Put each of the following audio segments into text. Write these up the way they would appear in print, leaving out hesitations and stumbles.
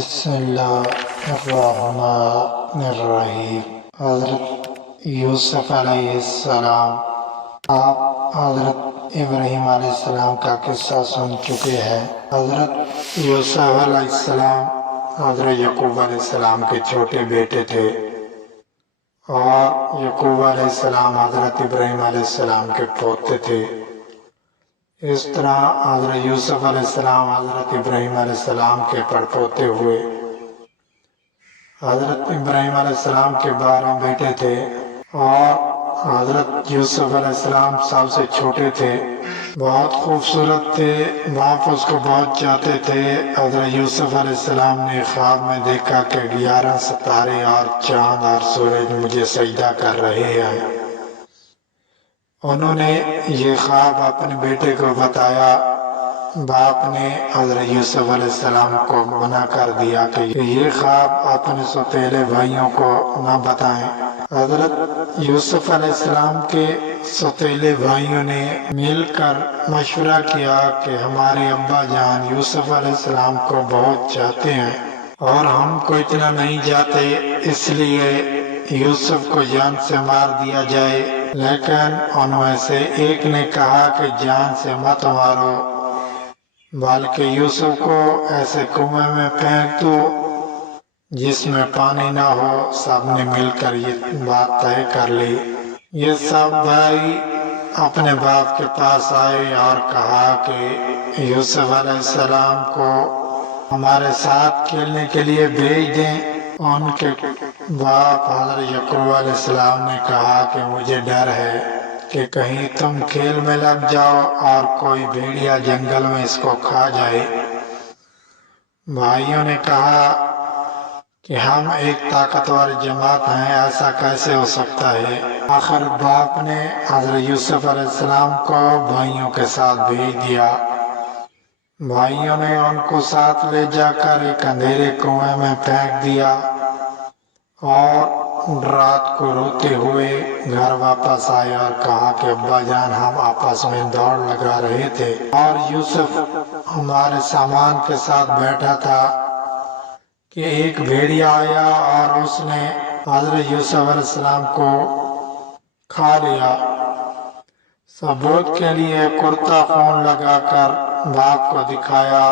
بسم اللہ الرحمن الرحیم۔ حضرت یوسف علیہ السلام، آپ حضرت ابراہیم علیہ السلام کا قصہ سن چکے ہیں۔ حضرت یوسف علیہ السلام حضرت یعقوب علیہ السلام کے چھوٹے بیٹے تھے، اور یعقوب علیہ السلام حضرت ابراہیم علیہ السلام کے پوتے تھے۔ اس طرح حضرت یوسف علیہ السلام حضرت ابراہیم علیہ السلام کے پڑپوتے ہوئے۔ حضرت ابراہیم علیہ السلام کے 12 بیٹے تھے، اور حضرت یوسف علیہ السلام سب سے چھوٹے تھے۔ بہت خوبصورت تھے، باپ اس کو بہت چاہتے تھے۔ حضرت یوسف علیہ السلام نے خواب میں دیکھا کہ 11 ستارے اور چاند اور سورج مجھے سجدہ کر رہے ہیں۔ انہوں نے یہ خواب اپنے بیٹے کو بتایا۔ باپ نے حضرت یوسف علیہ السلام کو منع کر دیا کہ یہ خواب اپنے سوتیلے بھائیوں کو نہ بتائیں۔ حضرت یوسف علیہ السلام کے سوتیلے بھائیوں نے مل کر مشورہ کیا کہ ہمارے ابا جان یوسف علیہ السلام کو بہت چاہتے ہیں، اور ہم کو اتنا نہیں چاہتے، اس لیے یوسف کو جان سے مار دیا جائے۔ لیکن ان میں سے ایک نے کہا کہ جان سے مت مارو، بلکہ یوسف کو ایسے کنویں میں پھینک دو جس میں پانی نہ ہو۔ سب نے مل کر یہ بات طے کر لی۔ یہ سب بھائی اپنے باپ کے پاس آئے اور کہا کہ یوسف علیہ السلام کو ہمارے ساتھ کھیلنے کے لیے بھیج دیں۔ ان کے باپ حضرت یعقوب علیہ السلام نے کہا کہ مجھے ڈر ہے کہ کہیں تم کھیل میں لگ جاؤ اور کوئی بھیڑیا جنگل میں اس کو کھا جائے۔ بھائیوں نے کہا کہ ہم ایک طاقتور جماعت ہیں، ایسا کیسے ہو سکتا ہے؟ آخر باپ نے حضرت یوسف علیہ السلام کو بھائیوں کے ساتھ بھیج دیا۔ بھائیوں نے ان کو ساتھ لے جا کر ایک اندھیرے کنویں میں پھینک دیا، اور رات کو روتے ہوئے گھر واپس آئے اور کہا کہ ابا جان ہم آپس میں دوڑ لگا رہے تھے، اور یوسف ہمارے سامان کے ساتھ بیٹھا تھا کہ ایک بھیڑیا آیا اور اس نے حضرت یوسف علیہ السلام کو کھا لیا۔ ثبوت کے لیے کرتا خون لگا کر باپ کو دکھایا۔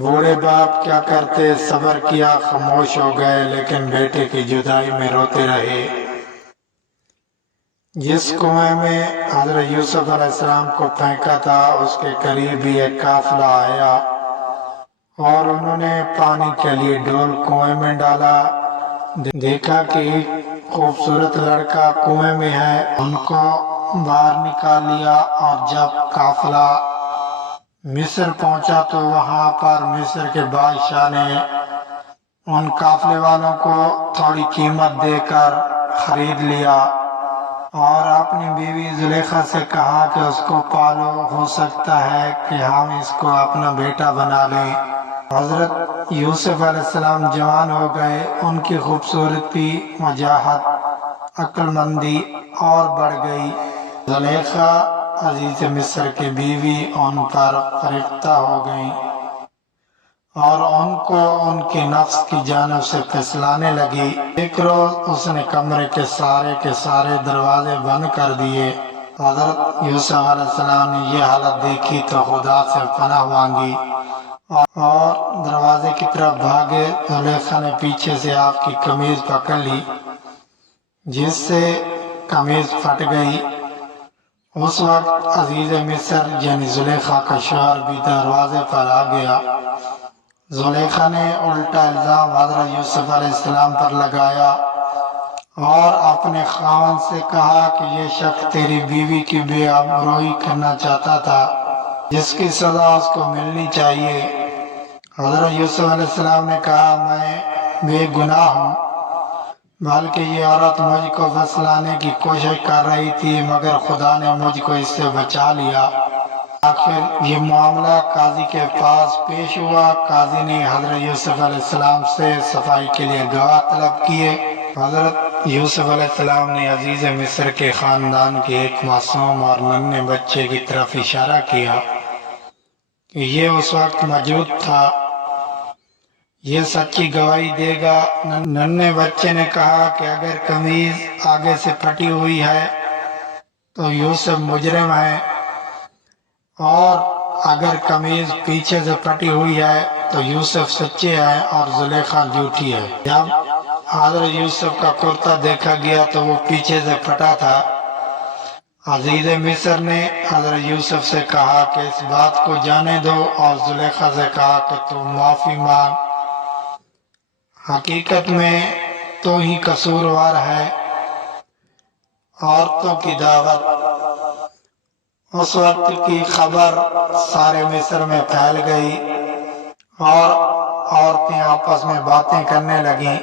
بوڑھے باپ کیا کرتے، صبر کیا، خاموش ہو گئے، لیکن بیٹے کی جدائی میں روتے رہے۔ جس کنویں میں حضرت یوسف علیہ السلام کو پھینکا تھا اس کے قریب ہی ایک قافلہ آیا، اور انہوں نے پانی کے لیے ڈول کنویں میں ڈالا۔ دیکھا کہ ایک خوبصورت لڑکا کنویں میں ہے، ان کو باہر نکال لیا۔ اور جب قافلہ مصر پہنچا تو وہاں پر مصر کے بادشاہ نے ان قافلے والوں کو تھوڑی قیمت دے کر خرید لیا، اور اپنی بیوی زلیخا سے کہا کہ اس کو پالو، ہو سکتا ہے کہ ہم اس کو اپنا بیٹا بنا لیں۔ حضرت یوسف علیہ السلام جوان ہو گئے، ان کی خوبصورتی، وجاہت، عقل مندی اور بڑھ گئی۔ زلیخا عزیز مصر کی بیوی ان پر فریفتہ ہو گئی، اور ان کو ان کی نفس کی جانب سے پھسلانے لگی۔ ایک روز اس نے کمرے کے سارے دروازے بند کر دیے۔ حضرت یوسف علیہ السلام نے یہ حالت دیکھی تو خدا سے پناہ مانگی اور دروازے کی طرف بھاگے۔ زلیخا نے پیچھے سے آپ کی قمیض پکڑ لی، جس سے قمیض پھٹ گئی۔ اس وقت عزیز مصر یعنی زلیخا کا شوہر بھی دروازے پر آ گیا۔ زلیخا نے الٹا الزام حضرت یوسف علیہ السلام پر لگایا اور اپنے خاوند سے کہا کہ یہ شخص تیری بیوی کی بے آبروئی کرنا چاہتا تھا، جس کی سزا اس کو ملنی چاہیے۔ حضرت یوسف علیہ السلام نے کہا میں بے گناہ ہوں، بلکہ یہ عورت مجھ کو پھسلانے کی کوشش کر رہی تھی، مگر خدا نے مجھ کو اس سے بچا لیا۔ آخر یہ معاملہ قاضی کے پاس پیش ہوا۔ قاضی نے حضرت یوسف علیہ السلام سے صفائی کے لیے گواہ طلب کیے۔ حضرت یوسف علیہ السلام نے عزیز مصر کے خاندان کے ایک معصوم اور ننھے بچے کی طرف اشارہ کیا کہ یہ اس وقت موجود تھا۔ یہ سچی گواہی دے گا۔ ننھے بچے نے کہا کہ اگر قمیض آگے سے پھٹی ہوئی ہے تو یوسف مجرم ہے، اور اگر قمیض پیچھے سے پھٹی ہوئی ہے تو یوسف سچے ہیں اور زلیخا جھوٹی ہے۔ جب حضرت یوسف کا کرتا دیکھا گیا تو وہ پیچھے سے پھٹا تھا۔ عزیز مصر نے حضرت یوسف سے کہا کہ اس بات کو جانے دو، اور زلیخا سے کہا کہ تو معافی مانگ، حقیقت میں تو ہی قصوروار ہے۔ عورتوں کی دعوت۔ اس وقت کی خبر سارے مصر میں پھیل گئی اور عورتیں آپس میں باتیں کرنے لگیں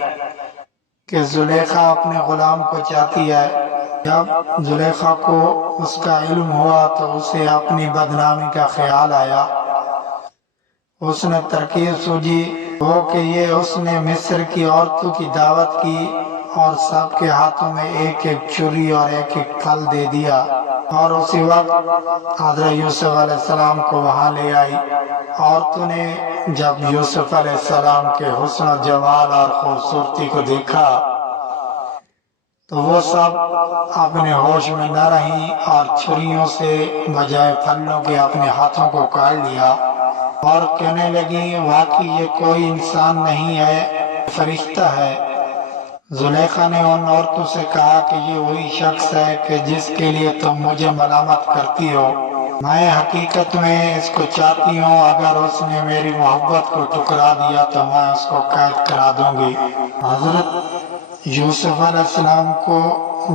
کہ زلیخا اپنے غلام کو چاہتی ہے۔ جب زلیخا کو اس کا علم ہوا تو اسے اپنی بدنامی کا خیال آیا۔ اس نے ترکیب سوچی وہ کہ یہ اس نے مصر کی عورتوں کی دعوت کی اور سب کے ہاتھوں میں ایک ایک چھری اور ایک ایک پھل دے دیا، اور اسی وقت حضرت یوسف علیہ السلام کو وہاں لے آئی۔ عورتوں نے جب یوسف علیہ السلام کے حسن و جمال اور خوبصورتی کو دیکھا تو وہ سب اپنے ہوش میں نہ رہیں اور چھریوں سے بجائے پھلوں کے اپنے ہاتھوں کو کاٹ لیا اور کہنے لگی واقعی یہ کوئی انسان نہیں ہے، فرشتہ ہے۔ زلیخا نے ان عورتوں سے کہا کہ یہ وہی شخص ہے کہ جس کے لیے تم مجھے ملامت کرتی ہو، میں حقیقت میں اس کو چاہتی ہوں، اگر اس نے میری محبت کو ٹکرا دیا تو میں اس کو قید کرا دوں گی۔ حضرت یوسف علیہ السلام کو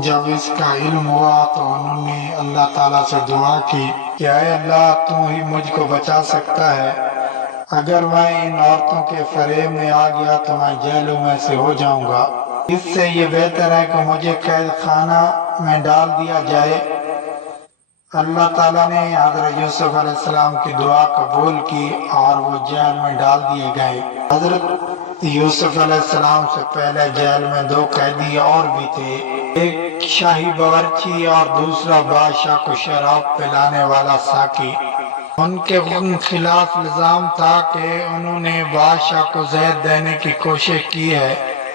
جب اس کا علم ہوا تو انہوں نے اللہ تعالیٰ سے دعا کی کہ اے اللہ تو ہی مجھ کو بچا سکتا ہے، اگر میں ان عورتوں کے فریب میں آ گیا تو میں جیلوں میں سے ہو جاؤں گا، اس سے یہ بہتر ہے کہ مجھے قید خانہ میں ڈال دیا جائے۔ اللہ تعالیٰ نے حضرت یوسف علیہ السلام کی دعا قبول کی اور وہ جیل میں ڈال دیے گئے۔ حضرت یوسف علیہ السلام سے پہلے جیل میں دو قیدی اور بھی تھے، ایک شاہی باورچی اور دوسرا بادشاہ کو شراب پلانے والا ساقی۔ ان کے خلاف الزام تھا کہ انہوں نے بادشاہ کو زہر دینے کی کوشش کی ہے۔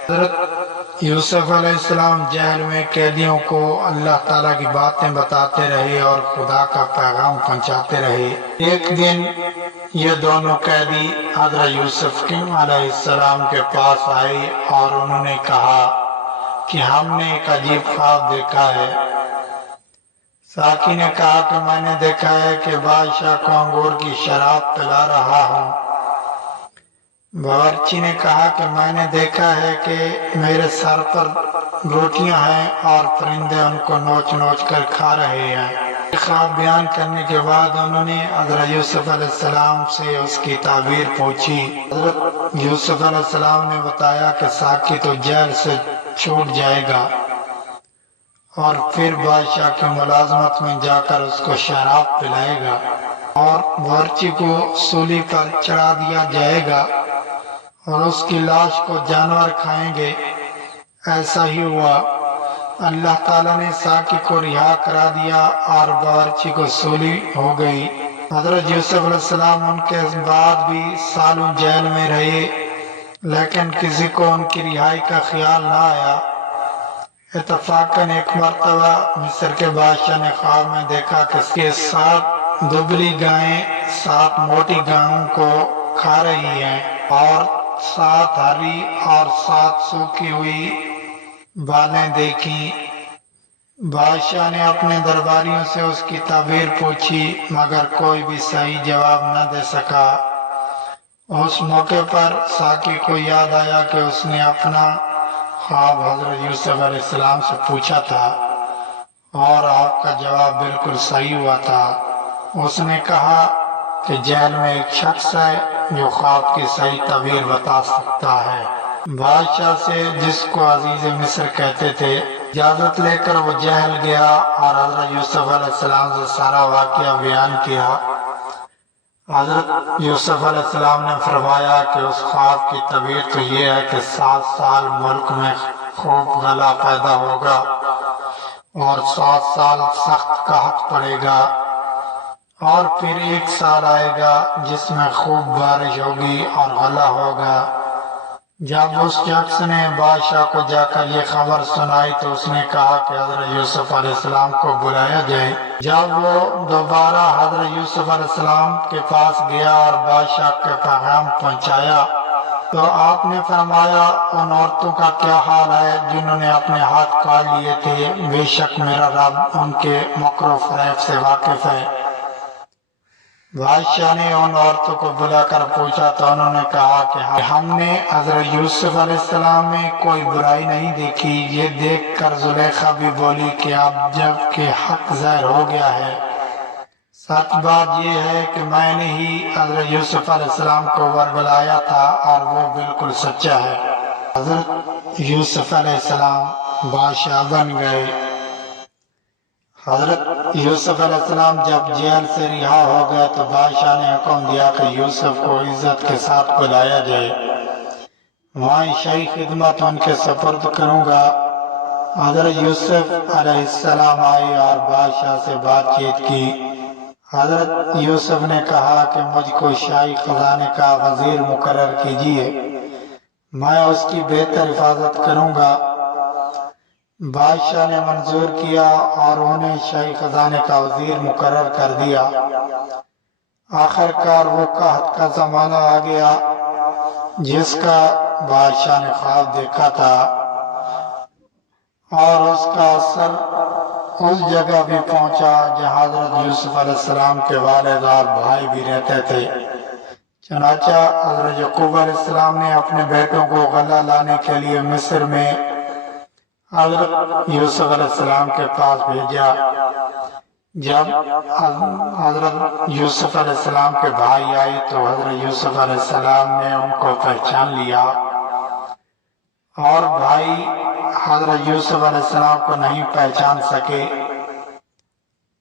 حضرت یوسف علیہ السلام جیل میں قیدیوں کو اللہ تعالیٰ کی باتیں بتاتے رہے اور خدا کا پیغام پہنچاتے رہے۔ ایک دن یہ دونوں قیدی حضرت یوسف علیہ السلام کے پاس آئے اور انہوں نے کہا کہ ہم نے ایک عجیب خواب دیکھا ہے۔ ساقی نے کہا کہ میں نے دیکھا ہے کہ بادشاہ کو انگور کی شراب پلا رہا ہوں۔ باورچی نے کہا کہ میں نے دیکھا ہے کہ میرے سر پر روٹیاں ہیں اور پرندے ان کو نوچ نوچ کر کھا رہے ہیں۔ خواب بیان کرنے کے بعد انہوں نے حضرت یوسف علیہ السلام سے اس کی تعبیر پوچھی۔ حضرت یوسف علیہ السلام نے بتایا کہ ساقی تو جیل سے چھوٹ جائے گا اور پھر بادشاہ کی ملازمت میں جا کر اس کو شراب پلائے گا اور باورچی کو سولی پر چڑھا دیا جائے گا اور اس کی لاش کو جانور کھائیں گے۔ ایسا ہی ہوا، اللہ تعالیٰ نے ساقی کو رہا کرا دیا اور باورچی کو سولی ہو گئی۔ حضرت یوسف علیہ السلام ان کے بعد بھی سالوں جیل میں رہے، لیکن کسی کو ان کی رہائی کا خیال نہ آیا۔ اتفاقاً ایک مرتبہ مصر کے بادشاہ نے خواب میں دیکھا کہ اس کے 7 دبلی گائیں 7 موٹی گاؤں کو کھا رہی ہیں اور 7 ہری اور 7 سوکھی ہوئی بالیں دیکھیں۔ بادشاہ نے اپنے درباریوں سے اس کی تعبیر پوچھی مگر کوئی بھی صحیح جواب نہ دے سکا۔ اس موقع پر ساقی کو یاد آیا کہ اس نے اپنا خواب حضرت یوسف علیہ السلام سے پوچھا تھا اور آپ کا جواب بالکل صحیح ہوا تھا۔ اس نے کہا کہ جیل میں ایک شخص ہے جو خواب کی صحیح تعبیر بتا سکتا ہے۔ بادشاہ سے جس کو عزیز مصر کہتے تھے اجازت لے کر وہ جیل گیا اور حضرت یوسف علیہ السلام سے سارا واقعہ بیان کیا۔ حضرت یوسف علیہ السلام نے فرمایا کہ اس خواب کی تعبیر تو یہ ہے کہ 7 سال ملک میں خوب غلہ پیدا ہوگا اور 7 سال سخت قحط پڑے گا، اور پھر 1 سال آئے گا جس میں خوب بارش ہوگی اور غلہ ہوگا، جب اس شخص نے بادشاہ کو جا کر یہ خبر سنائی تو اس نے کہا کہ حضرت یوسف علیہ السلام کو بلایا جائے۔ جب وہ دوبارہ حضرت یوسف علیہ السلام کے پاس گیا اور بادشاہ کا پیغام پہنچایا تو آپ نے فرمایا ان عورتوں کا کیا حال ہے جنہوں نے اپنے ہاتھ کاٹ لیے تھے، بے شک میرا رب ان کے مکر و فریب سے واقف ہے۔ بادشاہ نے ان عورتوں کو بلا کر پوچھا تو انہوں نے کہا کہ ہم نے حضرت یوسف علیہ السلام میں کوئی برائی نہیں دیکھی۔ یہ دیکھ کر زلیخا بھی بولی کہ اب جب کہ حق ظاہر ہو گیا ہے، سچ بات یہ ہے کہ میں نے ہی حضرت یوسف علیہ السلام کو ورگلایا تھا اور وہ بالکل سچا ہے۔ حضرت یوسف علیہ السلام بادشاہ بن گئے۔ حضرت یوسف علیہ السلام جب جیل سے رہا ہو گئے تو بادشاہ نے حکم دیا کہ یوسف کو عزت کے ساتھ بلایا جائے، میں شاہی خدمت ان کے سپرد کروں گا۔ حضرت یوسف علیہ السلام آئے اور بادشاہ سے بات چیت کی۔ حضرت یوسف نے کہا کہ مجھ کو شاہی خزانے کا وزیر مقرر کیجیے، میں اس کی بہتر حفاظت کروں گا۔ بادشاہ نے منظور کیا اور انہیں شاہی خزانے کا وزیر مقرر کر دیا۔ آخر کار وہ قحط کا زمانہ آ گیا جس کا بادشاہ نے خواب دیکھا تھا، اور اس کا اثر اس جگہ بھی پہنچا جہاں حضرت یوسف علیہ السلام کے والد اور بھائی بھی رہتے تھے۔ چنانچہ حضرت یعقوب علیہ السلام نے اپنے بیٹوں کو غلہ لانے کے لیے مصر میں حضرت یوسف علیہ السلام کے پاس بھیجا۔ جب حضرت یوسف علیہ السلام کے بھائی آئے تو حضرت یوسف علیہ السلام نے ان کو پہچان لیا، اور بھائی حضرت یوسف علیہ السلام کو نہیں پہچان سکے۔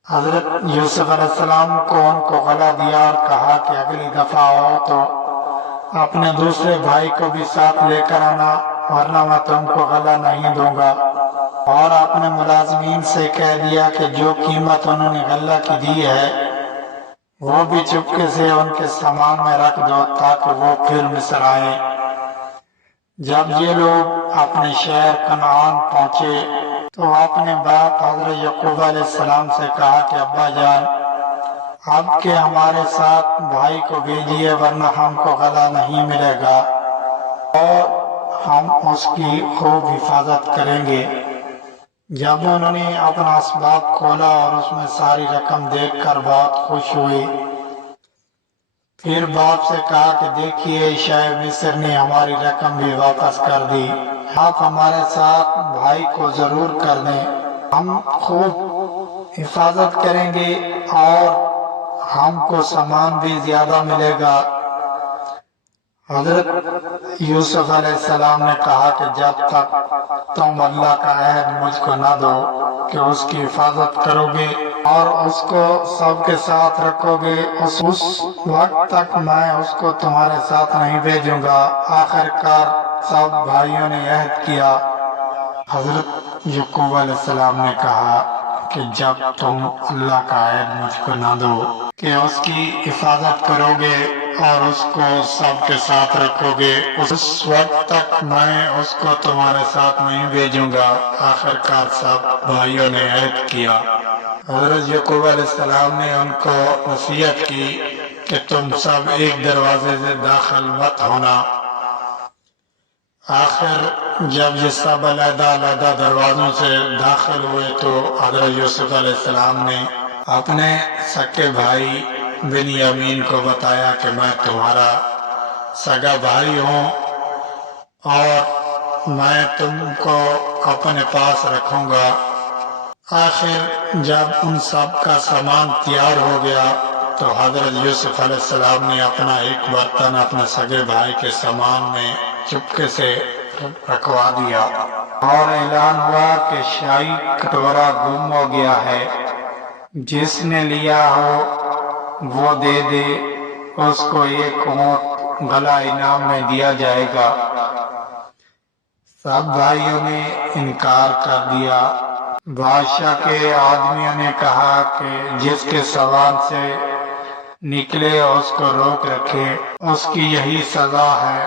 حضرت یوسف علیہ السلام کو ان کو غلہ دیا اور کہا کہ اگلی دفعہ ہو تو اپنے دوسرے بھائی کو بھی ساتھ لے کر آنا، ورنہ میں تم کو غلہ نہیں دوں گا۔ اور اپنے ملازمین سے کہہ دیا کہ جو قیمت انہوں نے غلہ کی دی ہے وہ بھی چپکے سے ان کے سامان میں رکھ دو تاکہ وہ پھر مصر آئیں۔ جب یہ لوگ اپنے شہر کنعان پہنچے تو اپنے باپ حضرت یعقوب علیہ السلام سے کہا کہ ابا جان، اب کہ ہمارے ساتھ بھائی کو بھیجیے ورنہ ہم کو غلہ نہیں ملے گا، اور ہم اس کی خوب حفاظت کریں گے۔ جب انہوں نے اپنا اسباب کھولا اور اس میں ساری رقم دیکھ کر بہت خوش ہوئی، پھر باپ سے کہا کہ دیکھیے شاہ مصر نے ہماری رقم بھی واپس کر دی، آپ ہمارے ساتھ بھائی کو ضرور کر دیں، ہم خوب حفاظت کریں گے اور ہم کو سامان بھی زیادہ ملے گا۔ حضرت یوسف علیہ السلام نے کہا کہ جب تک تم اللہ کا عہد مجھ کو نہ دو کہ اس کی حفاظت کرو گے اور اس کو سب کے ساتھ رکھو گے، اس وقت تک میں اس کو تمہارے ساتھ نہیں بھیجوں گا۔ آخر کار سب بھائیوں نے عہد کیا۔ حضرت یعقوب علیہ السلام نے کہا کہ جب تم اللہ کا عہد مجھ کو نہ دو کہ اس کی حفاظت کرو گے اور اس کو سب کے ساتھ رکھو گے، اس وقت تک میں اس کو تمہارے ساتھ نہیں بھیجوں گا۔ آخر کار سب بھائیوں نے عہد کیا۔ حضرت یعقوب علیہ السلام نے ان کو وصیت کی کہ تم سب ایک دروازے سے داخل مت ہونا۔ آخر جب یہ سب علیحدہ علیحدہ دروازوں سے داخل ہوئے تو حضرت یوسف علیہ السلام نے اپنے سکے بھائی بنیامین کو بتایا کہ میں تمہارا سگا بھائی ہوں اور میں تم کو اپنے پاس رکھوں گا۔ آخر جب ان سب کا سامان تیار ہو گیا تو حضرت یوسف علیہ السلام نے اپنا ایک برتن اپنے سگے بھائی کے سامان میں چپکے سے رکھوا دیا اور اعلان ہوا کہ شاہی کٹورا گم ہو گیا ہے، جس نے لیا ہو وہ دے دے، اس کو ایک اونٹ بھلا انعام میں دیا جائے گا۔ سب بھائیوں نے انکار کر دیا۔ بادشاہ کے آدمیوں نے کہا کہ جس کے سوال سے نکلے اس کو روک رکھے، اس کی یہی سزا ہے۔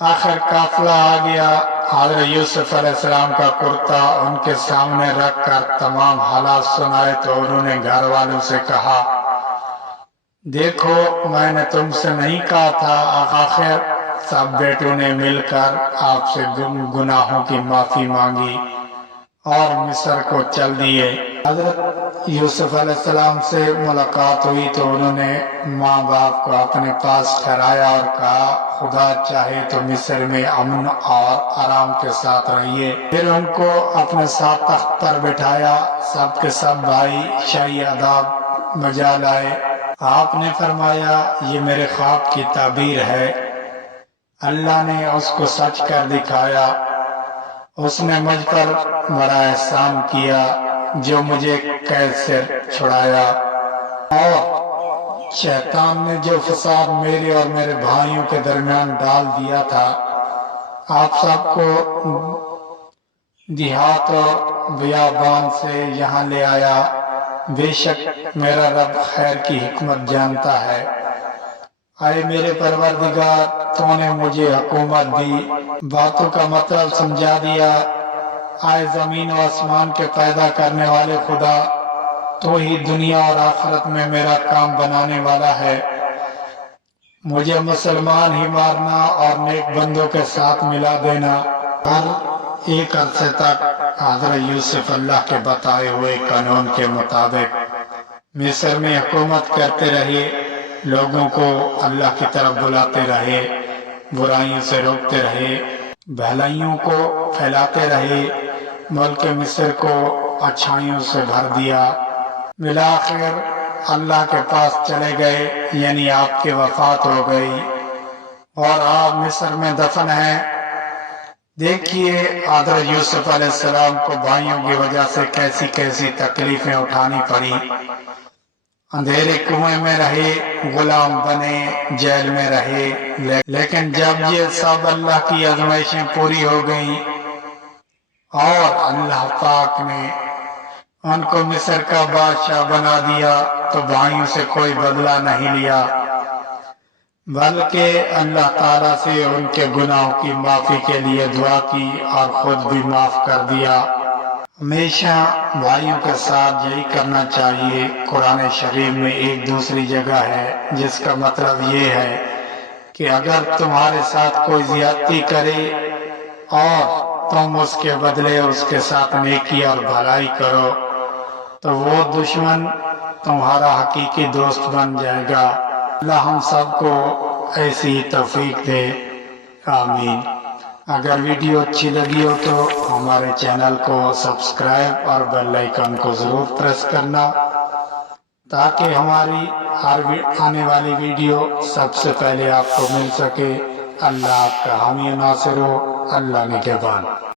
آخر قافلہ آ گیا، حضرت یوسف علیہ السلام کا کرتا ان کے سامنے رکھ کر تمام حالات سنائے تو انہوں نے گھر والوں سے کہا، دیکھو میں نے تم سے نہیں کہا تھا۔ آخر سب بیٹوں نے مل کر آپ سے گناہوں کی معافی مانگی اور مصر کو چل دیے۔ حضرت یوسف علیہ السلام سے ملاقات ہوئی تو انہوں نے ماں باپ کو اپنے پاس ٹھہرایا اور کہا، خدا چاہے تو مصر میں امن اور آرام کے ساتھ رہیے۔ پھر ان کو اپنے ساتھ تخت پر بٹھایا، سب کے سب بھائی شاہی آداب بجا لائے۔ آپ نے فرمایا، یہ میرے خواب کی تعبیر ہے، اللہ نے اس کو سچ کر دکھایا۔ اس نے مجھ پر بڑا احسان کیا جو مجھے قید سے چھڑایا، اور شیطان نے جو فساد میرے اور میرے بھائیوں کے درمیان ڈال دیا تھا، آپ سب کو دیہات اور بیابان سے یہاں لے آیا۔ بے شک میرا رب خیر کی حکمت جانتا ہے۔ اے میرے پروردگار، تو نے مجھے حکومت دی، باتوں کا مطلب سمجھا دیا۔ اے زمین و آسمان کے پیدا کرنے والے خدا، تو ہی دنیا اور آخرت میں میرا کام بنانے والا ہے۔ مجھے مسلمان ہی مارنا اور نیک بندوں کے ساتھ ملا دینا۔ ہر ایک عرصے تک حضرت یوسف اللہ کے بتائے ہوئے قانون کے مطابق مصر میں حکومت کرتے رہے، لوگوں کو اللہ کی طرف بلاتے رہے، برائیوں سے روکتے رہے، بھلائیوں کو پھیلاتے رہے، ملک مصر کو اچھائیوں سے بھر دیا۔ بالآخر اللہ کے پاس چلے گئے، یعنی آپ کی وفات ہو گئی اور آپ مصر میں دفن ہیں۔ دیکھیے حضرت یوسف علیہ السلام کو بھائیوں کی وجہ سے کیسی کیسی تکلیفیں اٹھانی پڑی۔ اندھیرے کنویں میں رہے، غلام بنے، جیل میں رہے، لیکن جب یہ سب اللہ کی آزمائشیں پوری ہو گئیں اور اللہ پاک نے ان کو مصر کا بادشاہ بنا دیا تو بھائیوں سے کوئی بدلہ نہیں لیا، بلکہ اللہ تعالیٰ سے ان کے گناہوں کی معافی کے لیے دعا کی اور خود بھی معاف کر دیا۔ ہمیشہ بھائیوں کے ساتھ یہی کرنا چاہیے۔ قرآن شریف میں ایک دوسری جگہ ہے جس کا مطلب یہ ہے کہ اگر تمہارے ساتھ کوئی زیادتی کرے اور تم اس کے بدلے اس کے ساتھ نیکی اور بھلائی کرو تو وہ دشمن تمہارا حقیقی دوست بن جائے گا۔ اللہ ہم سب کو ایسی توفیق دے، آمین۔ اگر ویڈیو اچھی لگی ہو تو ہمارے چینل کو سبسکرائب اور بیل آئیکن کو ضرور پریس کرنا تاکہ ہماری ہر آنے والی ویڈیو سب سے پہلے آپ کو مل سکے۔ اللہ آپ کا حامی و ناصر ہو۔ اللہ نگہبان۔